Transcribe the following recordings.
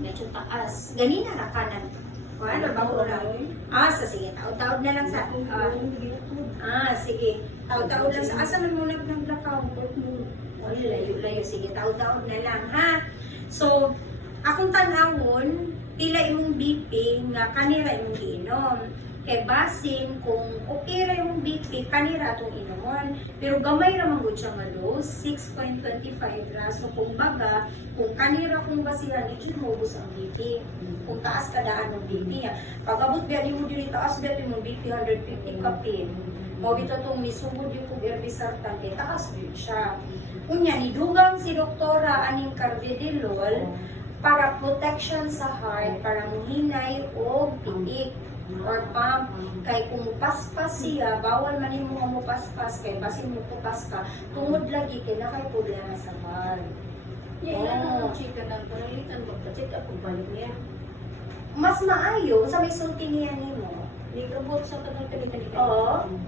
medyo taas. Ganina na ka na. O ano ba ko lang? Sige, taod-taod na lang sa... sige. Taod-taod lang sa... Asa man mo nag-blackout? Layo-layo. Sige, taod-taod na lang, ha? So, akong tanawon, pila imong BP nga kanira imong giinom. Kay basin kung okay ra imong BP kanira atong inomon. Pero gamay ra man gud siya nga dose, 6.25 ra. So kung baga, kung kanira kung basihan, di mo ubos ang BP. Kung taas ka daan ng BP niya. Pag abot biya nimo diri taas biya imong BP 150 kapin. Mo bito tong misugod yung kung irbisartan kay taas gyud siya. Unya ni dugang si doktora aning carvedilol para protection sa heart, para muhinay o pitik or pump. Kay kung mupaspas siya, bawal man yung mga mupaspas, kay basin mo pupas ka, tungod lagi kay na kay problema sa heart. Ilan ang chika na panalitan ko, check up kung balik niya. Mas maayo sa may sulti niya nimo. Nag-abot sa kanang kani-kani. Oo.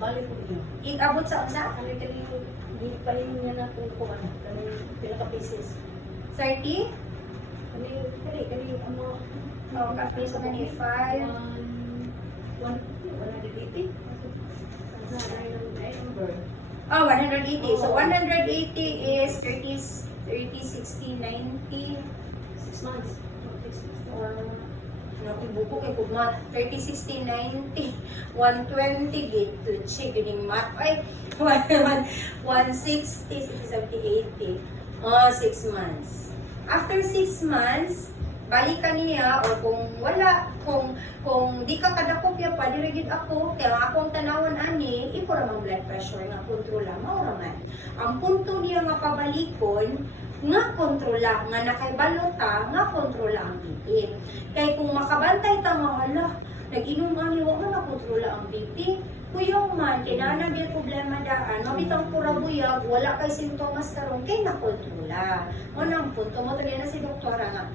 Balik ko niya. Igabot sa usa? Kani-kani, di pa rin niya na kung kuhan. Kani, pila ka pieces. 30? Kani, ano, Kapis sa mani 5. 180. 180. So 180 is 30, 60, 90. 6 months. Or nakibuko kay kugma 30, 60, 90, 120 git to check yung math. Ay, 160, 60, 70, 80. 6 months. After 6 months, balikan niya or kung wala, kung di ka kadakopya pa, dirigid ako, kaya akong tanawan ani, ipo ramang blood pressure nga kontrola, mauraman. Ang punto niya nga pabalikon, nga kontrola, nga nakaibalota, nga kontrola ang BP. Kaya kung makabantay ta nga, hala, nag-inom ani, wag na kontrola ang BP. Kuyong man, kinanag yung problema daan, mabitang purabuyag, wala kay sintomas karon kay nakontrola. Unang punto mo, tuloy na si doktora nga,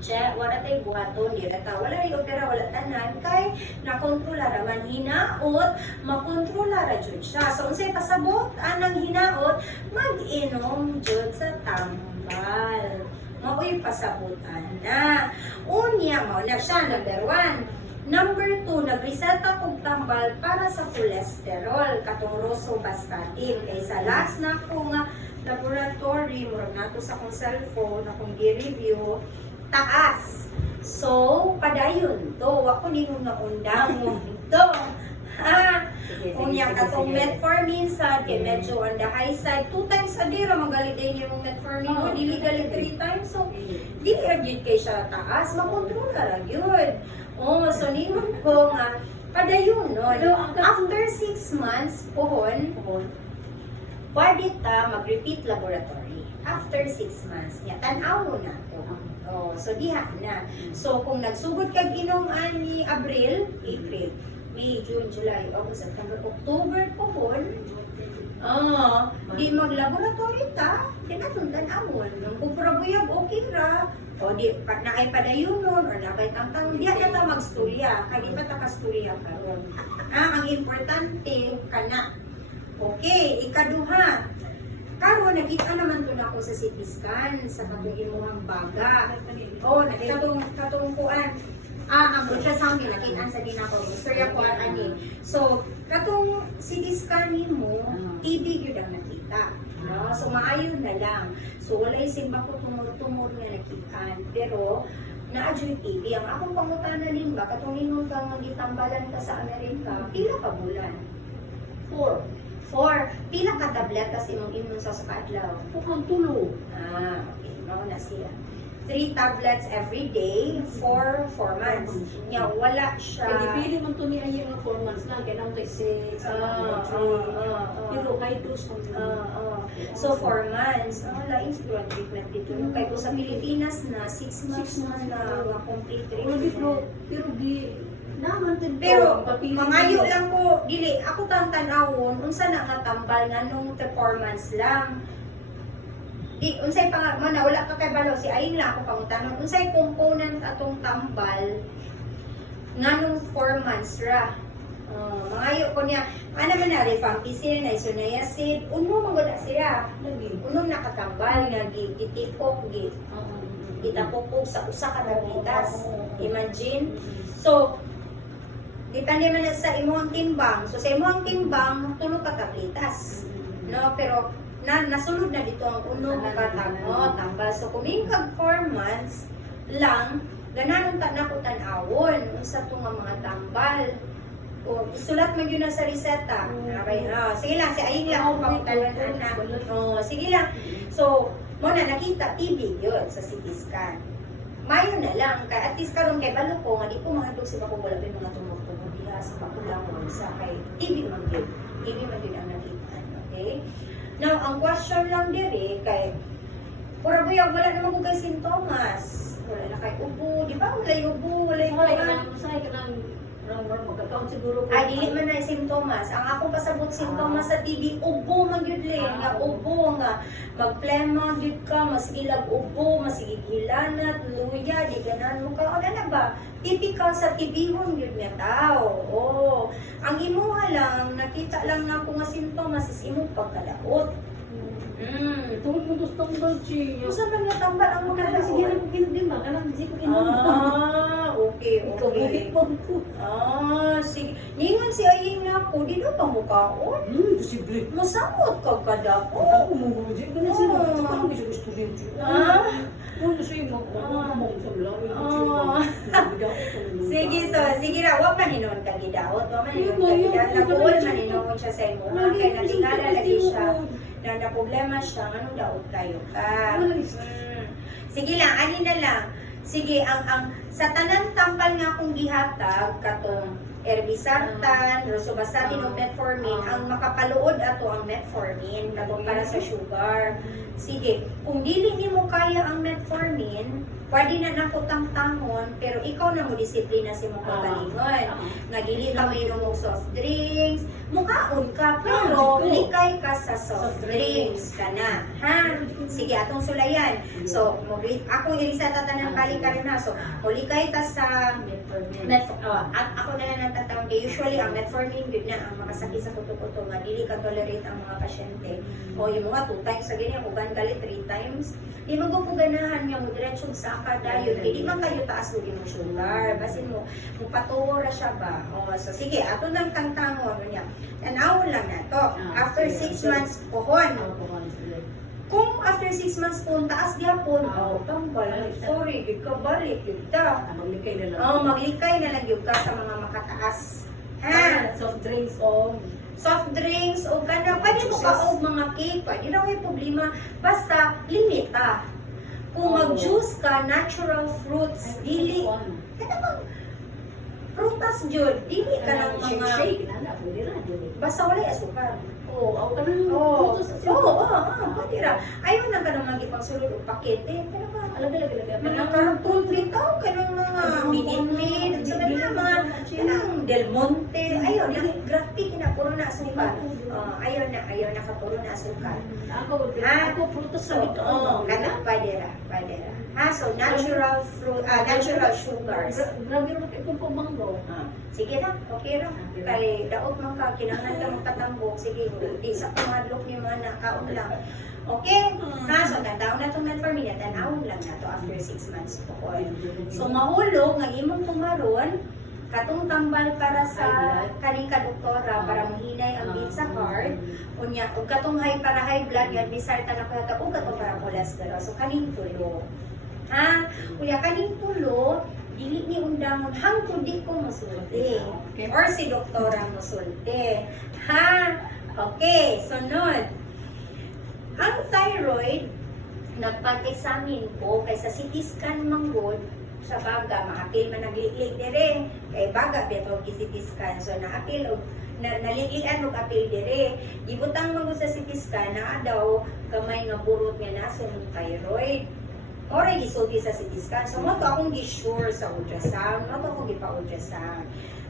check, wala tayo buhaton, wala tayo opera, wala tanan, kay nakontrola raman hinaot, makontrola ra jud siya. So, unsay pasabot, anang hinaot, mag-inom jud sa tambal. Mao'y pasabutan na. Unya mo na siya, number 1. Number 2, nagreseta kong tambal para sa cholesterol, katong rosuvastatin. Kay sa last na akong laboratory, murag nato sa akong cellphone, akong gi-review, taas. So, padayon to. Ako ninyo nga undang mo to. Ha? Unya katong metformin sa kay medyo on the high side. 2 times a day ra magalit din yung metformin mo. Dili galit 3 times. So, dili agad kay siya taas. Makontrola ra yun. So ningon ko nga padayon no. After 6 months pohon, pwede ta mag-repeat laboratory. After 6 months niya tan-awo na to. So diha na. So kung nagsugod kag inom ani April, May, June, July, August, September, October pohon. Di mag-laboratory ta, kinatong tan-awon. Kung probuyag okay ra, o di nakay padayon nun, or nakay tangtang, di na ta mag-storya, kaya di pa ta ka-storya karon. Ang importante, kana. Okay, ikaduha. Karon nakita naman to na ako sa CT scan, sa katong imuhang baga. Katong kuan. Ang ultrasound din, nakitaan sa din ako. Storya ko ani. So, katong CT scan mo, TB yun ang nakita. No? So, maayon na lang. So, wala yung simba ko tumor nga nakitaan. Pero, na-adjoy TB. Ang akong pangutanan din ba, katong ninong kang magitambalan ka sa Amerika, pila ka bulan? 4. Pila ka tablet kasi mong inom sa adlaw? Pukang tulo. Okay. Mao na siya. 3 tablets every day for 4 months. Nya wala siya. Kaya dipili man to ni ayang 4 months lang, kaya naman tayo 6, pero kahit 2 So 4 months, lain siguro ang treatment dito. Kaya kung sa Pilipinas na 6 months na complete treatment. Pero di naman din pero mangayo lang ko, dili, ako tantanawon, unsa na nga tambal nga nung 4 months lang. Di, unsay pa mo na wala ka kay balo si ayin lang ako pangutanon unsay component atong tambal nganong 4 months ra. Mangayo ko niya ano man na rifampicin, isoniazid, uno man gud siya. Unong nakatambal nga gitipok gitapupog sa usa ka tablitas. Imagine. So, depende man na sa imong timbang. So, sa imong timbang, tulo ka tablitas. No, pero nasunod na dito ang uno ka tambal. So, kumingkag 4 months lang, gananon ta na ko tan-awon unsa to nga mga tambal. O, isulat mo yun na sa reseta. Okay, sige lang, si Aying lang kung pakitalan na. Sige lang. So, mo na nakita, TB yun sa CT scan. Mayo na lang, kaya at least karon kay balo ko, nga di ko mahadlok si Pako, wala pa yung mga tumog-tumog diha sa pakulangon sa kay TB man yun. TB man yun ang nakita. Okay? Now, ang question lang diri kay, pura buyag, wala naman ko kay sintomas. Wala na kay ubo, di ba? Wala yung ubo, wala yung magkakaon siguro. ay, dili man na yung simptomas. Ang akong pasabot simptomas sa TB, ubo man yun rin. Nga ubo, nga magplema yun ka, mas ilag ubo, mas igilanat, luya, di ganan mo ka. Wala na ba? Typical sa TB-hon yun nga tao. Oh. Ang imuha lang, nakita lang na ako nga simptomas is imong pagkalaot. Tungkol mo gusto kong dolce. Kung saan lang natambal ang mga Magkala sige na ko kinudima. Alam, hindi ko okay. Ikaw bukit po ko. Sige. Ningan si Aying na ako, di na pa mukhaon. Posible. Masamot ka kada ko. Ako mo di ko na sila. Tsaka ko siya gusto rin. Kung siya yung magmamang sa lamin. Sige na, huwag maninon ka gidaot. Huwag maninon ka gidaot. Nag-uol maninon siya sa imo. Kaya natingala lagi siya. Na problema siya, anong daot kayo ka? Sige lang, ani na lang. Sige, ang sa tanan tampal nga akong gihatag, katong Erbisartan, Rosuvastatin o Metformin, ang makapaluod ato ang Metformin, katong para sa sugar. Sige, kung dili nimo kaya ang Metformin, pwede na nako tangtangon, pero ikaw na mo disiplina si mong kagalingon. Nga dili ka may inom og soft drinks, mukaon ka, pero likay ka sa soft drinks ka na. Ha? Sige, atong sulayan. So, ako irisa tatanang balik ka rin na. So, mulikay ka sa at ako na lang natatawag kay usually ang metformin good na ang makasakit sa kuto-kuto nga dili ka tolerate ang mga pasyente o yung mga 2 times sa ganyan kung galit 3 times di mo ko ganahan nga mo diretsyon sa ka dayon kay di man kayo taas mo yung sugar basin mo patuwa siya ba o so sige ato nang tangtangon niya tanawon lang na to after 6 months pohon kung after 6 months po, taas gyapon, tambal, sorry, gid ka balik, gid ta. Maglikay na lang. Maglikay na lang yun ka sa mga makataas. Ha? Soft drinks o Soft drinks o kana, pwede mo ka og mga cake, pwede raw yung problema, basta limita. Kung mag-juice ka, natural fruits, dili, kada bang prutas jud, dili ka ng mga, shake na pwede ra basta wala asukar. ako ka nang Pwede ra. Ayaw na ka naman ipagsulod o pakete. Pero ba, alaga. mga karton, bitaw ka ng mga minute-mid, sa mga Del Monte. Ayaw na, grabe, kinapuro na asukal. Ayaw na kapuro na asukal. Ako prutas sa ito. Kana, pwede ra. Ha, so natural fruit, natural sugars. Grabe rin itong pamanggo. Sige na, okay ra. Kay daot man ka, kinahanglan ka magtatambok. Sige, di sa pumadlok ni mga nakaon lang. Okay? Ha, so nadaw na itong metformin, tanawon lang na to after 6 months po. So mahulog, nga imong tumaron, katong tambal para sa kaning kadoktora para mahinay ang beat sa heart. Unya, ug katong high para high blood, yan bisarta na ko ug katong para cholesterol. So kaning tulo. Ha? Unya kaning tulo, dili ni undangon hangtod di ko mosulti or si doktora mosulti. Ha? Okay, sunod. Ang thyroid, nagpag-examine ko kaysa CT scan manggod sa baga, maapil man nagliklik dire. Kay baga, beto CT scan. So, naapil o naliklian og apil dire. Gibutang manggod sa CT scan, na daw kamay nga burot nga nasa mong thyroid. Oray gisulti sa CT scan. So, mo to akong gi-sure sa ultrasound. Mo to akong gipa-ultrasound.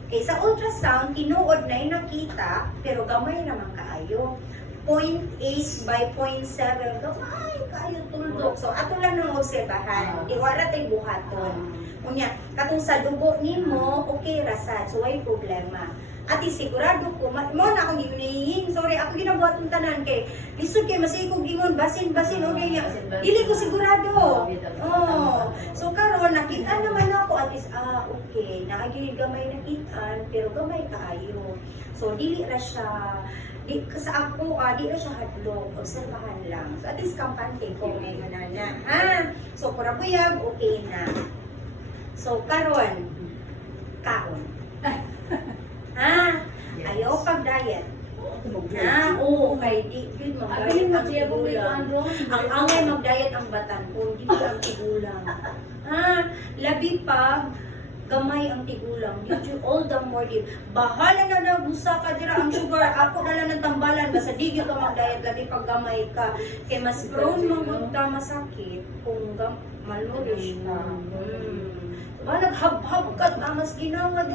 Kay sa ultrasound, tinuod na yung nakita, pero gamay naman kaayo. 0.8 by 0.7. Gamay kaayo tuldok. So, ato lang nang obserbahan. Di wala tayo buhaton. Unya, katong sa dugo nimo, okay rasad. So, way problema. Ati sigurado ko, mo na akong ginihin, sorry, ako ginabuhat ng tanan kay, lisod kay masikog ingon, basin, okay niya, dili ko sigurado. Oh, so karon nakita naman ako, at least, okay, naagin gamay nakitaan, pero gamay kaayo. So, dili ra siya, sa ako, di na siya hadlok, obserbahan lang. So, at least kampante ko ngayon na. So, para buyag, okay na. So, karon, kaon. Ayaw pag-diet. Oo, kay di yun mag-diet ang tigulang. Ang angay mag-diet ang batan, kung di ang tigulang. Labi pag gamay ang tigulang. Did you all the more di. Bahala na nabusa ka dira ang sugar. Ako na lang ng tambalan. Basta di ka mag-diet, labi pag gamay ka. Kaya mas prone mong masakit kung malnourished ka. Naghab-hab ka, mas ginawa